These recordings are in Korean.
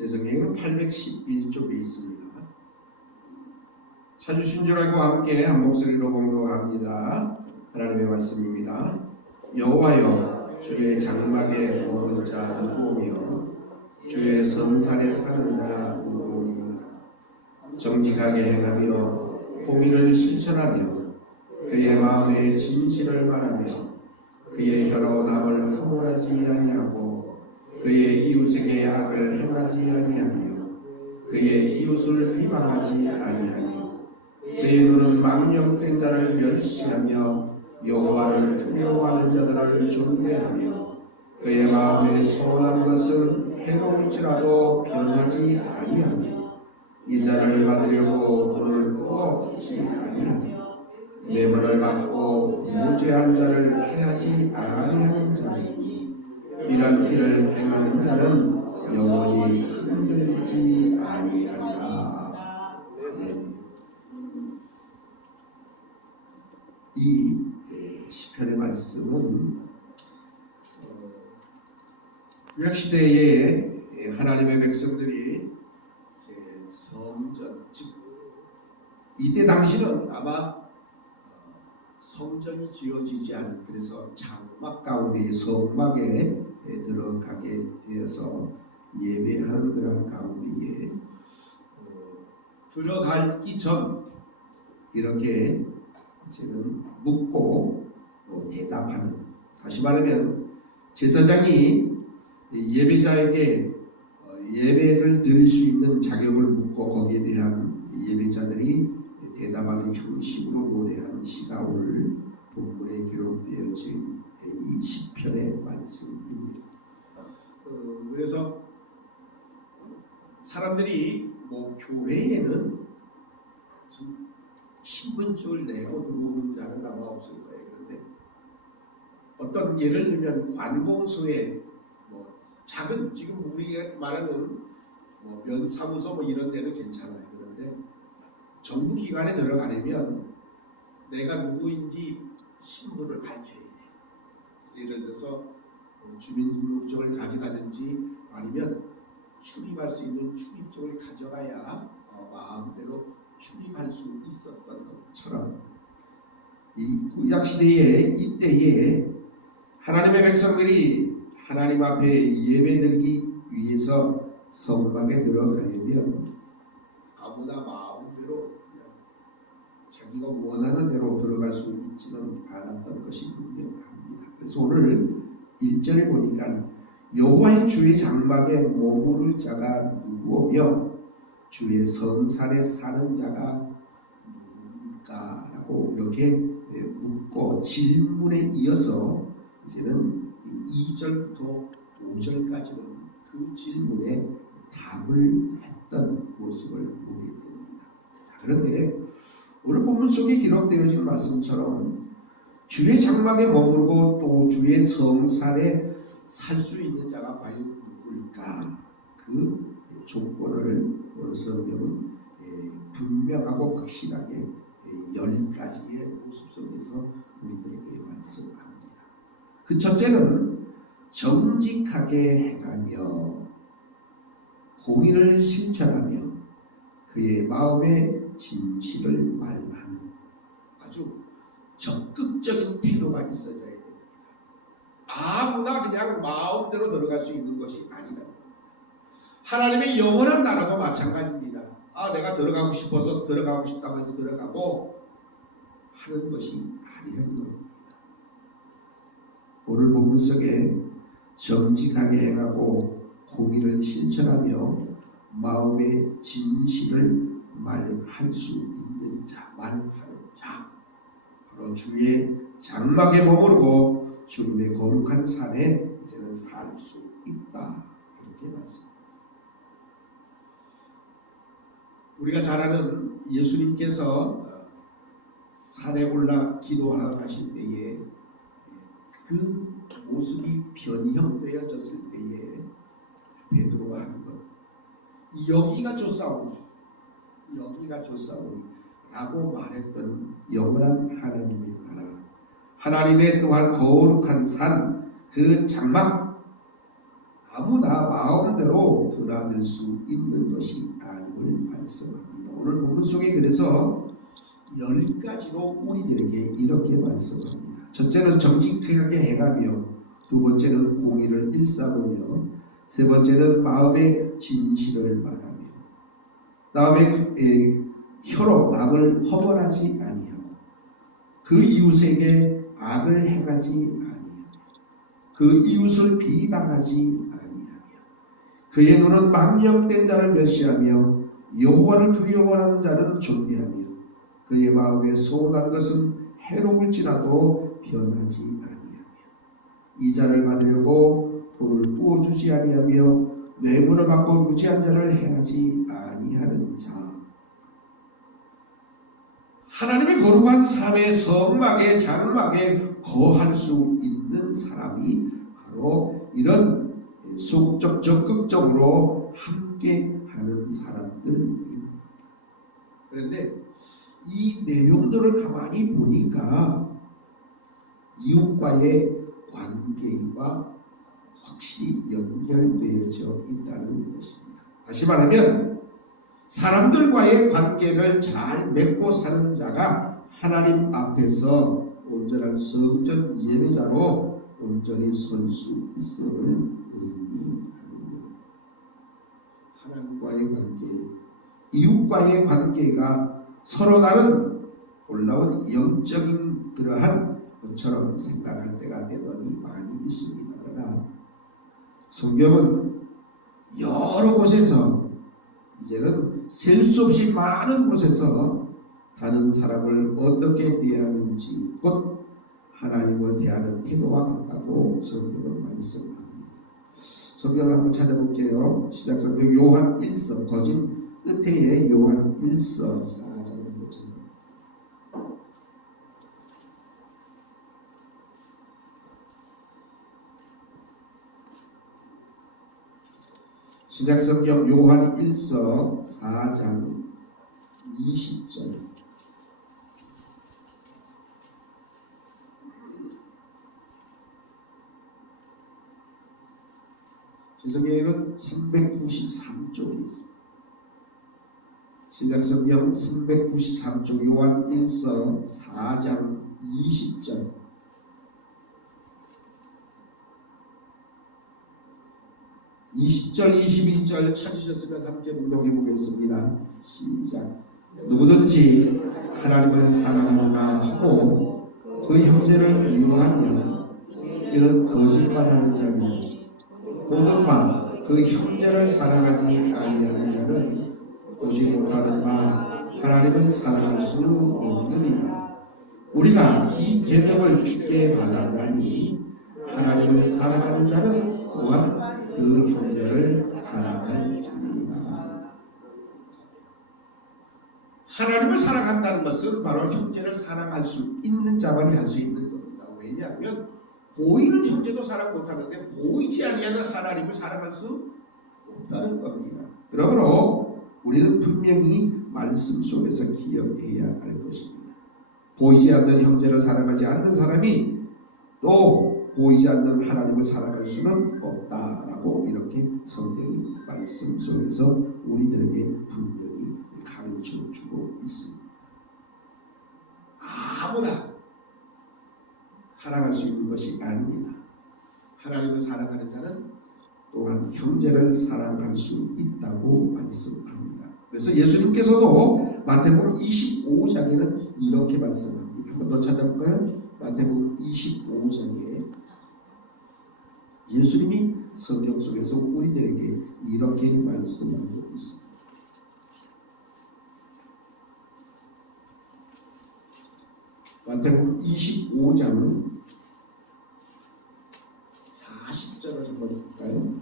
제 성경에는 811쪽에 있습니다. 찾으신 줄 알고 함께 한 목소리로 봉독합니다. 하나님의 말씀입니다. 여호와여, 주의 장막에 머문 자 누구오며 주의 성산에 사는 자 누구오니이까. 정직하게 행하며 공의를 실천하며 그의 마음에 진실을 말하며 그의 혀로 남을 허물하지 아니하고 그의 이웃에게 악을 행하지 아니하며 그의 이웃을 비방하지 아니하며 그의 눈은 망령된 자를 멸시하며 여호와를 두려워하는 자들을 존대하며 그의 마음에 소원한 것은 해로울지라도 변하지 아니하며 이자를 받으려고 돈을 꾸어주지 아니하며 뇌물을 받고 무죄한 자를 해하지 아니하는 자이니 이런 일을 행하는 자는 영원히 흔들리지 아니하리라. 아멘. 이 시편의 말씀은 구약시대에 하나님의 백성들이 성전, 즉 이때 당시는 아마 성전이 지어지지 않은, 그래서 장막 가운데 성막에 들어가게 되어서 예배하는 그런 가운데에 들어가기 전 이렇게 이제는 묻고 대답하는, 다시 말하면 제사장이 예배자에게 예배를 드릴 수 있는 자격을 묻고 거기에 대한 예배자들이 대답하는 형식으로 노래하는 시가 오늘 본문에 기록되어진 이 시편의 말씀입니다. 그래서 사람들이 교회에는 무슨 신분증을 내고 들어오는 자는 아마 없을 거예요. 그런데 어떤 예를 들면 관공서에 작은, 지금 우리가 말하는 면사무소 이런 데는 괜찮아요. 그런데 정부 기관에 들어가려면 내가 누구인지 신분을 밝혀야 돼. 그래서 예를 들어서 주민등록증을 가져가든지 아니면 출입할 수 있는 출입증을 가져가야 마음대로 출입할 수 있었던 것처럼 이 구약시대에 이때에 하나님의 백성들이 하나님 앞에 예배드리기 위해서 성막에 들어가려면 아무나 마음대로 그냥 자기가 원하는 대로 들어갈 수 있지는 않았던 것이 분명합니다. 그래서 오늘 1절에 보니까 여호와의 주의 장막에 머무를 자가 누구오며 주의 성산에 사는 자가 누구입니까? 라고 이렇게 묻고 질문에 이어서 이제는 2절부터 5절까지는 그 질문에 답을 했던 모습을 보게 됩니다. 자, 그런데 오늘 본문 속에 기록되어진 말씀처럼 주의 장막에 머물고 또 주의 성산에 살 수 있는 자가 과연 누구일까? 그 조건을 오늘 성경은 분명하고 확실하게 10가지의 모습 속에서 우리들에게 말씀합니다. 그 첫째는 정직하게 행하며 공의를 실천하며 그의 마음에 진실을 말하는 아주 적극적인 태도가 있어져야 됩니다. 아무나 그냥 마음대로 들어갈 수 있는 것이 아니다. 하나님의 영원한 나라도 마찬가지입니다. 내가 들어가고 싶어서 들어가고 싶다고 해서 들어가고 하는 것이 아니라는 겁니다. 오늘 본문 속에 정직하게 행하고 공의를 실천하며 마음의 진실을 말할 수 있는 자, 말하는 자, 바로 주의 장막에 머무르고 주님의 거룩한 산에 이제는 살 수 있다, 이렇게 말씀합니다. 우리가 잘 아는 예수님께서 산에 올라 기도하러 가실 때에 그 모습이 변형되어졌을 때에 베드로가 한 것, 여기가 좋사오니 라고 말했던 영원한 하나님의 나라, 하나님의 또한 거룩한 산, 그 장막, 아무나 마음대로 드나들 수 있는 것이 아님을 말씀합니다. 오늘 본문 속에 그래서 10가지로 우리들에게 이렇게 말씀합니다. 첫째는 정직하게 행하며, 두 번째는 공의를 일삼으며, 세 번째는 마음의 진실을 말하며, 다음에 혀로 남을 허물하지 아니하고, 그 이웃에게 악을 행하지 아니하며, 그 이웃을 비방하지 아니하며, 그의 눈은 망령된 자를 멸시하며 여호와를 두려워하는 자는 존대하며, 그의 마음에 소원한 것은 해로울지라도 변하지 아니하며, 이자를 받으려고 돈을 부어주지 아니하며 뇌물을 받고 무지한 자를 해하지 아니하는 자. 하나님의 거룩한 삶의 성막에 장막에 거할 수 있는 사람이 바로 이런 소극적 적극적으로 함께하는 사람들입니다. 그런데 이 내용들을 가만히 보니까 이웃과의 관계와 확실히 연결되어져 있다는 것입니다. 다시 말하면 사람들과의 관계를 잘 맺고 사는 자가 하나님 앞에서 온전한 성전 예배자로 온전히 설 수 있음을 의미하는 겁니다. 하나님과의 관계, 이웃과의 관계가 서로 다른 놀라운 영적인 그러한 것처럼 생각할 때가 대단히 많이 있습니다. 그러나 성경은 여러 곳에서, 이제는 셀 수 없이 많은 곳에서 다른 사람을 어떻게 대하는지, 곧 하나님을 대하는 태도와 같다고 성경은 말씀합니다. 성경을 한번 찾아볼게요. 시작성경 요한 1서, 거진 끝에 요한 1서 4장을 한번 찾아볼게요. 신약성경 요한 1서 4장 20절. 신약성경에는 393쪽에 있습니다. 신약성경 393쪽 요한 1서 4장 20절. 20절 21절 찾으셨으면 함께 묵독해 보겠습니다. 시작. 누구든지 하나님을 사랑하노라 하고 그 형제를 미워하면 이는 거짓말하는 자니, 보는 바 그 형제를 사랑하지 아니하는 자는 보지 못하는 바 하나님을 사랑할 수 없느니라. 우리가 이 계명을 주께 받았나니 하나님을 사랑하는 자는 또한 그 형제를 사랑할지니라. 하나님을 사랑한다는 것은 바로 형제를 사랑할 수 있는 자만이 할 수 있는 겁니다. 왜냐하면 보이는 형제도 사랑 못하는데 보이지 아니하는 하나님을 사랑할 수 없다는 겁니다. 그러므로 우리는 분명히 말씀 속에서 기억해야 할 것입니다. 보이지 않는 형제를 사랑하지 않는 사람이 또 보이지 않는 하나님을 사랑할 수는 없다라고 이렇게 성경이 말씀 속에서 우리들에게 분명히 가르쳐 주고 있습니다. 아무나 사랑할 수 있는 것이 아닙니다. 하나님을 사랑하는 자는 또한 형제를 사랑할 수 있다고 말씀합니다. 그래서 예수님께서도 마태복음 25장에는 이렇게 말씀합니다. 한번 더 찾아볼까요? 마태복음 25장에 예수님이 성경 속에서 우리들에게 이렇게 말씀하고 있습니다. 마태복음 25장 40절을 한번 볼까요?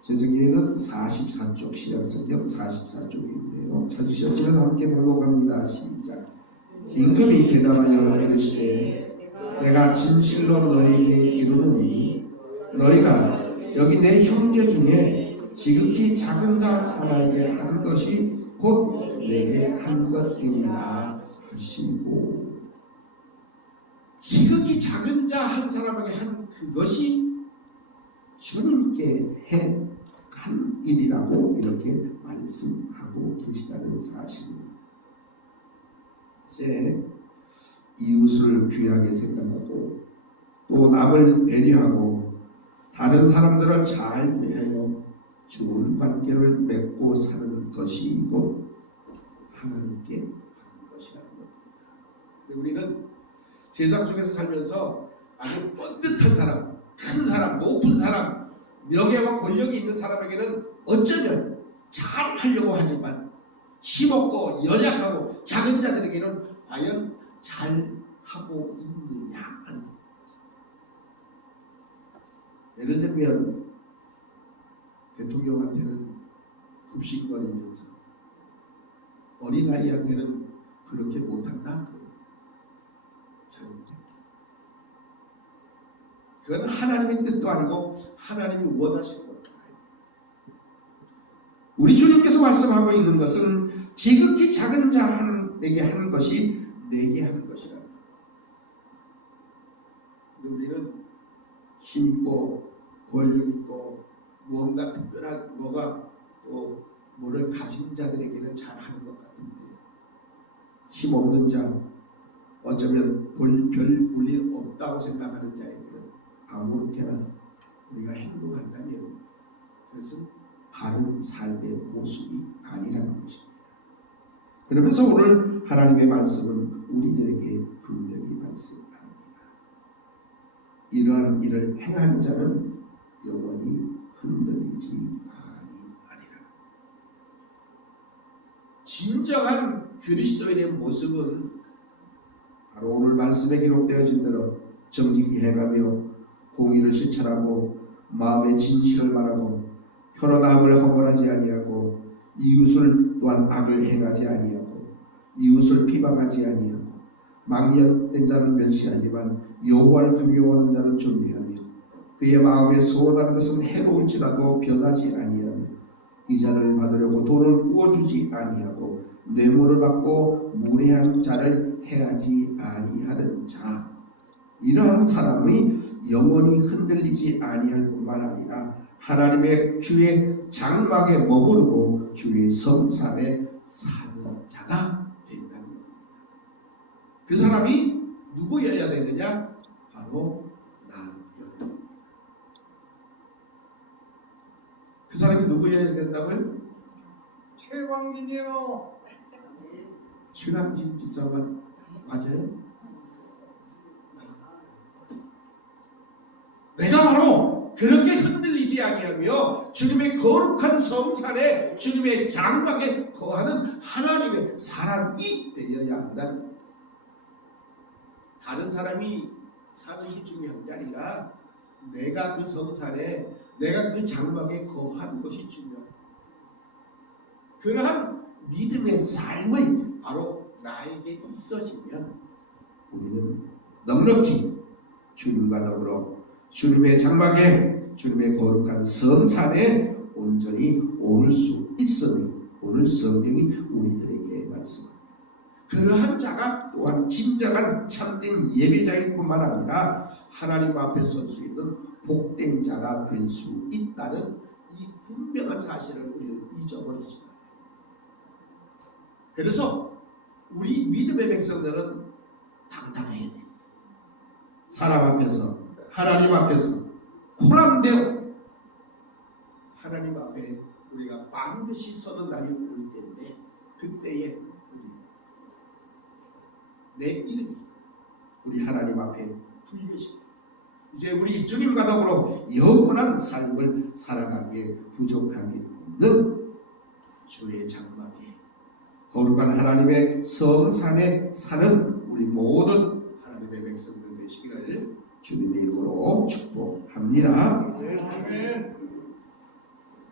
제 성경에는 44쪽, 신약성경 44쪽에 있네요. 찾으셨으면 함께 봉독합니다. 시작. 임금이 대답하여 이르시되 내가 진실로 너희에게 이르노니 너희가 여기 내 형제 중에 지극히 작은 자 하나에게 한 것이 곧 내게 한 것이니라 것이고 지극히 작은 자 한 사람에게 한 그것이 주님께 한 일이라고 이렇게 말씀하고 계시다는 사실입니다. 이제 이웃을 귀하게 생각하고 또 남을 배려하고 다른 사람들을 잘 대하여 좋은 관계를 맺고 사는 것이 곧 하나님께 하는 것이라는 겁니다. 우리는 세상 속에서 살면서 아주 뻔듯한 사람, 큰 사람, 높은 사람, 명예와 권력이 있는 사람에게는 어쩌면 잘 하려고 하지만 힘없고 연약하고 작은 자들에게는 과연 잘 하고 있느냐 하는 것. 예를 들면 대통령한테는 굽신거리면서 어린아이한테는 그렇게 못한다. 잘못된. 그건 하나님의 뜻도 아니고 하나님이 원하시는 것도 아니에요. 우리 주님께서 말씀하고 있는 것은 지극히 작은 자에게 한 것이 내게 한 것이라. 우리는 힘있고 권력있고 무언가 특별한 뭐가 또 뭐를 가진 자들에게는 잘하는 것 같은데 힘없는 자 어쩌면 별 볼일 없다고 생각하는 자에게는 아무렇게나 우리가 행동한다면 그것은 바른 삶의 모습이 아니라는 것입니다. 그러면서 오늘 하나님의 말씀은 우리들에게 분명히 말씀합니다. 이러한 일을 행하는 자는 영원히 흔들리지 아니하리라. 진정한 그리스도인의 모습은 바로 오늘 말씀에 기록되어진 대로 정직히 행하며 공의를 실천하고 마음의 진실을 말하고 혀로 남을 허물하지 아니하고 이웃을 또한 악을 행하지 아니하고 이웃을 비방하지 아니하고 망령된 자는 멸시하지만 여호와를 두려워하는 자는 존귀하며 그의 마음에 소원한 것은 해로울지라도 변하지 아니하며 이자를 받으려고 돈을 구워주지 아니하고 뇌물을 받고 무례한 자를 해하지 아니하는 자, 이러한 사람이 영원히 흔들리지 아니할 뿐만 아니라 하나님의 주의 장막에 머무르고 주의 성산에 사는 자가 된다는 겁니다. 그 사람이 누구여야 되느냐? 바로 나여야 됩니다. 그 사람이 누구여야 된다고요? 최광진이요. 최광진 집사관 맞아요? 내가 바로 그렇게 흔들리지 아니하며 주님의 거룩한 성산에 주님의 장막에 거하는 하나님의 사람이 되어야 한다는 겁니다. 다른 사람이 사는 게 중요한 게 아니라 내가 그 성산에 내가 그 장막에 거하는 것이 중요합니다. 그러한 믿음의 삶이 바로 나에게 있어지면 우리는 넉넉히 주님과 더불어 주님의 장막에 주님의 거룩한 성산에 온전히 오를 수 있으니 오늘 성경이 우리들에게 말씀합니다. 그러한 자가 또한 진정한 참된 예배자일 뿐만 아니라 하나님 앞에 설 수 있는 복된 자가 될 수 있다는 이 분명한 사실을 우리는 잊어버리지 말아요. 그래서 우리 믿음의 백성들은 당당해야 돼. 사람 앞에서 하나님 앞에서 호람되어 하나님 앞에 우리가 반드시 서는 날이 올 텐데 그때에 내 이름이 우리 하나님 앞에 불려지고 이제 우리 주님과 더불어 영원한 삶을 살아가기에 부족함이 없는 주의 장막에 거룩한 하나님의 성산에 사는 우리 모든 하나님의 백성들 되시기를 주님의 이름으로 축복합니다.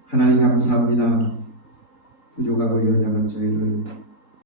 하나님 감사합니다. 부족하고 연약한 저희를